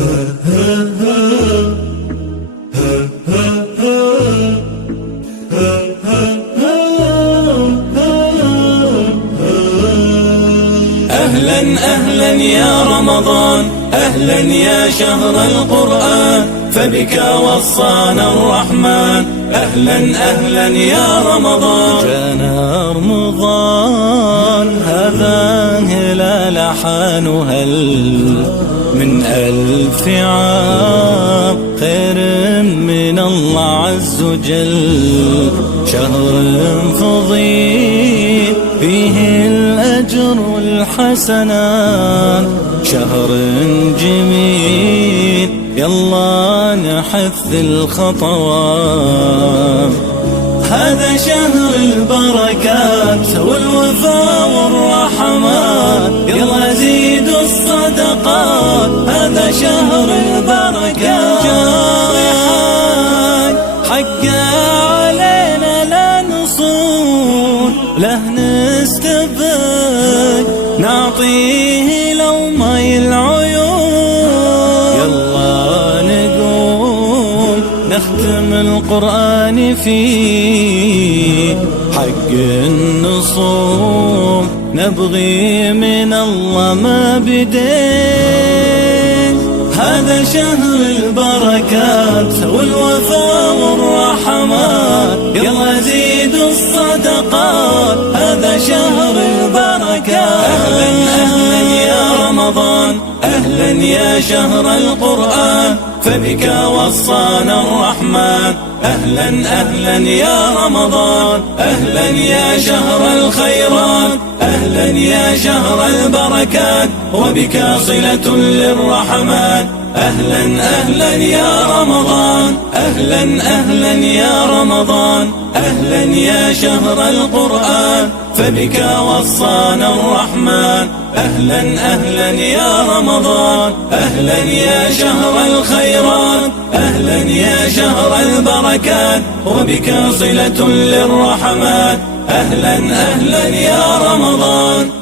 أهلا أهلا يا رمضان، أهلا يا شهر القرآن، فبك وصانا الرحمن. أهلا أهلا يا رمضان، جانا رمضان، هذا هلال حان، هل من 1000 عام خير من الله عز وجل. شهر فضيل فيه الأجر والحسنات، شهر جميل يلا نحث الخطوات. هذا شهر البركات والوفاء والرحمات، يلا زيدوا الصدقات. هذا شهر البركات، جاري حق علينا لا نصون، له نستفد نعطيه لو ما العيون. يلا نقوم نختم القرآن فيه، حق النصوم نبغي من الله ما بدين. هذا شهر البركات والوفاء والرحمات، يلا زيدوا الصدقات. هذا شهر البركات. أهلا أهلا يا رمضان، أهلا يا شهر القرآن، فبك وصانا الرحمن. أهلا أهلا يا رمضان، أهلا يا شهر الخيرات، أهلا يا شهر البركات، وبك صلة للرحمن. أهلا أهلا يا رمضان، أهلا أهلا يا رمضان، أهلا يا شهر القرآن، فبك وصانا الرحمن. أهلا أهلا يا رمضان، أهلا يا شهر الخيرات، أهلا يا شهر البركات، وبك صلة للرحمن. أهلا أهلا يا رمضان.